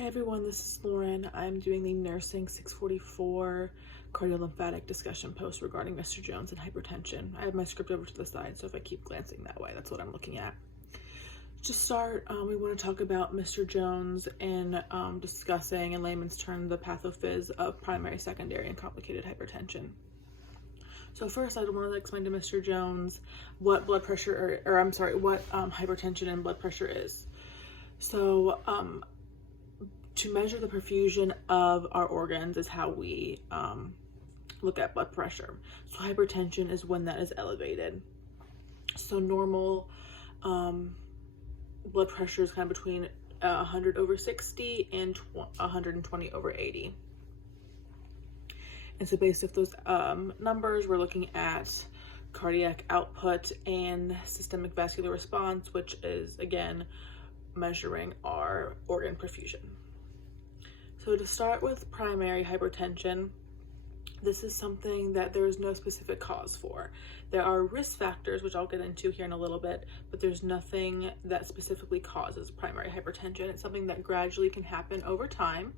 Hi everyone, this is Lauren. I'm doing the Nursing 644 cardio-lymphatic discussion post regarding Mr. Jones and hypertension. I have my script over to the side, so if I keep glancing that way, that's what I'm looking at. To start, we want to talk about Mr. Jones and discussing in layman's terms the pathophys of primary, secondary, and complicated hypertension. So first, I want to explain to Mr. Jones what blood pressure, what hypertension and blood pressure is. So, to measure the perfusion of our organs is how we look at blood pressure. So hypertension is when that is elevated. So normal blood pressure is kind of between 100 over 60 and 120 over 80. And so based off those numbers, we're looking at cardiac output and systemic vascular response, which is, again, measuring our organ perfusion. So to start with primary hypertension, this is something that there is no specific cause for. There are risk factors, which I'll get into here in a little bit, but there's nothing that specifically causes primary hypertension. It's something that gradually can happen over time.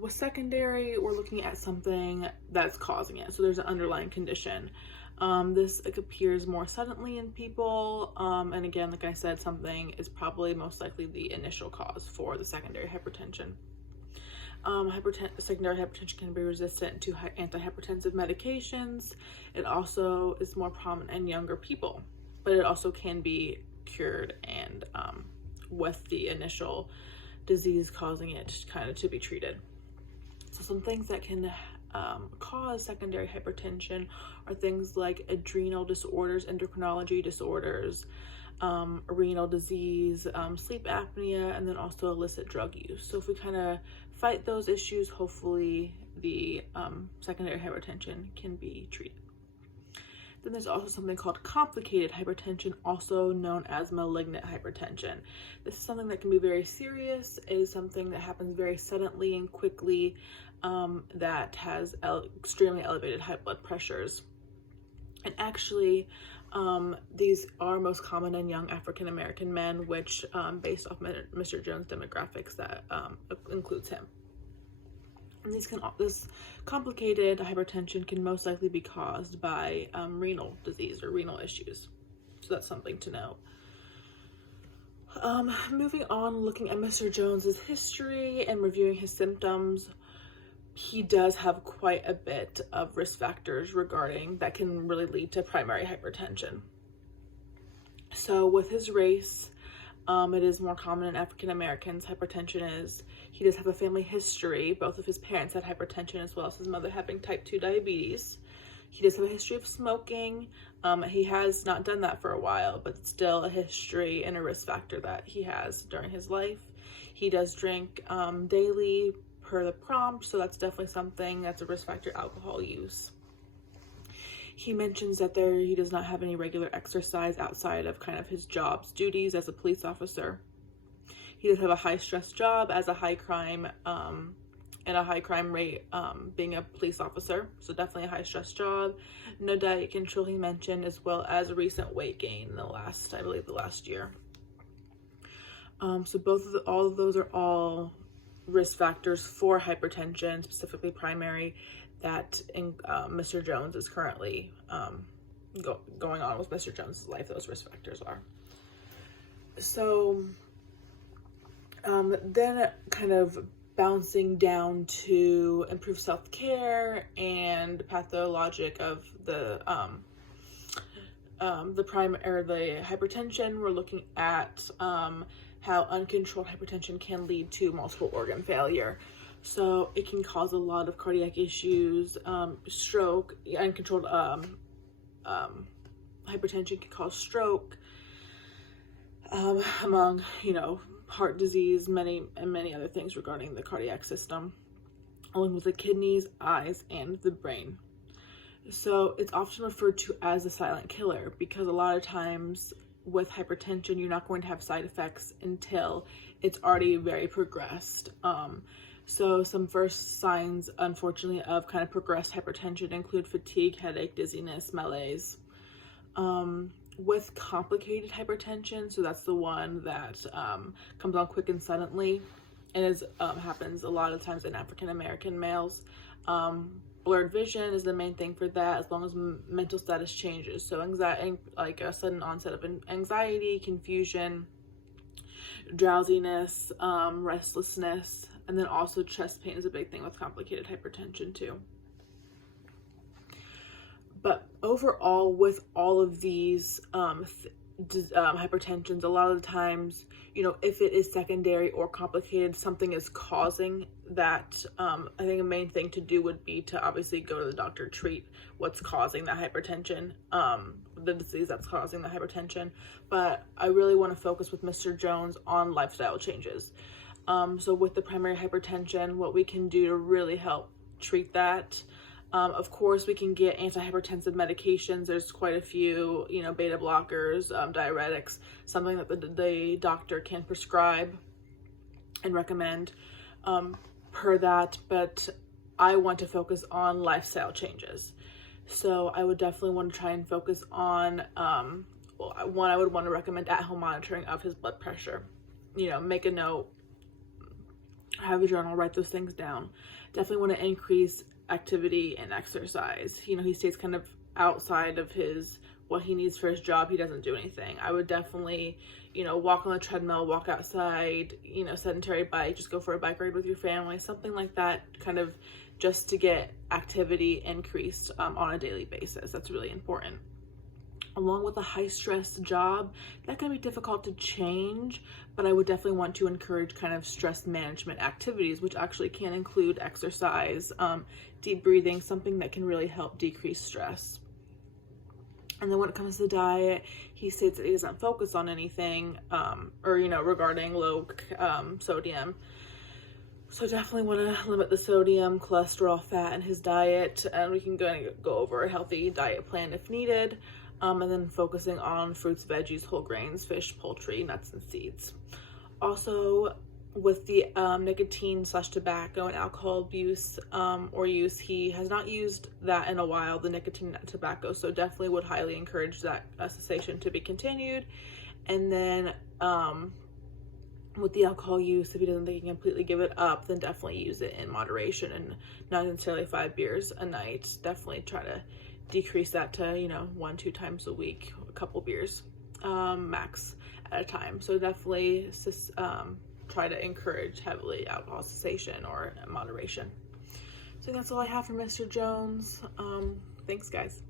With secondary, we're looking at something that's causing it. So there's an underlying condition. This appears more suddenly in people, and again, like I said, something is probably most likely the initial cause for the secondary hypertension. Secondary hypertension can be resistant to antihypertensive medications. It also is more prominent in younger people, but it also can be cured and with the initial disease causing it kind of to be treated. So some things that can cause secondary hypertension are things like adrenal disorders, endocrinology disorders, renal disease, sleep apnea, and then also illicit drug use. So if we kind of fight those issues, hopefully the secondary hypertension can be treated. Then there's also something called complicated hypertension, also known as malignant hypertension. This is something that can be very serious. It is something that happens very suddenly and quickly, that has extremely elevated high blood pressures. And actually, these are most common in young African American men, which based off Mr. Jones' demographics, that includes him. And this complicated hypertension can most likely be caused by renal disease or renal issues. So that's something to know. Moving on, looking at Mr. Jones's history and reviewing his symptoms, he does have quite a bit of risk factors regarding that can really lead to primary hypertension. So with his race, it is more common in African Americans. Hypertension is, he does have a family history. Both of his parents had hypertension, as well as his mother having type 2 diabetes. He does have a history of smoking. He has not done that for a while, but still a history and a risk factor that he has during his life. He does drink daily per the prompt, so that's definitely something that's a risk factor, alcohol use. He mentions that he does not have any regular exercise outside of kind of his job's duties as a police officer. He does have a high stress job as a high crime and a high crime rate being a police officer, so definitely a high stress job. No diet control he mentioned, as well as a recent weight gain in the last year. So all of those are all risk factors for hypertension, specifically primary, that Mr. Jones is currently going on with Mr. Jones' life. Those risk factors are. So then kind of bouncing down to improve self-care and pathologic of the hypertension, we're looking at how uncontrolled hypertension can lead to multiple organ failure. So it can cause a lot of cardiac issues, stroke. Uncontrolled hypertension can cause stroke, among, heart disease, many other things regarding the cardiac system, along with the kidneys, eyes, and the brain. So it's often referred to as a silent killer, because a lot of times with hypertension, you're not going to have side effects until it's already very progressed. So some first signs, unfortunately, of kind of progressed hypertension include fatigue, headache, dizziness, malaise. With complicated hypertension, so that's the one that comes on quick and suddenly, and is happens a lot of times in African American males. Blurred vision is the main thing for that, as long as mental status changes. So anxiety, like a sudden onset of anxiety, confusion, drowsiness, restlessness, and then also chest pain is a big thing with complicated hypertension too. But overall, with all of these hypertensions, a lot of the times, you know, if it is secondary or complicated, something is causing that. I think a main thing to do would be to obviously go to the doctor, treat what's causing that hypertension, the disease that's causing the hypertension. But I really want to focus with Mr. Jones on lifestyle changes. So with the primary hypertension, what we can do to really help treat that. Of course, we can get antihypertensive medications. There's quite a few, you know, beta blockers, diuretics, something that the doctor can prescribe and recommend per that. But I want to focus on lifestyle changes. So I would definitely want to try and focus on, one, I would want to recommend at-home monitoring of his blood pressure. You know, make a note, have a journal, write those things down. Definitely want to increase activity and exercise. You know, he stays kind of outside of what he needs for his job. He doesn't do anything. I would definitely, you know, walk on the treadmill, walk outside, you know, sedentary bike, just go for a bike ride with your family, something like that, kind of just to get activity increased on a daily basis. That's really important. Along with a high stress job, that can be difficult to change, but I would definitely want to encourage kind of stress management activities, which actually can include exercise, deep breathing, something that can really help decrease stress. And then when it comes to diet, he states that he doesn't focus on anything, or, you know, regarding low sodium. So definitely want to limit the sodium, cholesterol, fat in his diet, and we can go over a healthy diet plan if needed. And then focusing on fruits, veggies, whole grains, fish, poultry, nuts, and seeds. Also, with the nicotine/tobacco and alcohol abuse or use, he has not used that in a while, the nicotine and tobacco, so definitely would highly encourage that cessation to be continued. And then with the alcohol use, if he doesn't think he can completely give it up, then definitely use it in moderation and not necessarily 5 beers a night. Definitely try to decrease that to, you know, 1-2 times a week, a couple beers max at a time. So definitely try to encourage heavily alcohol cessation or moderation. So that's all I have for Mr. Jones. Thanks, guys.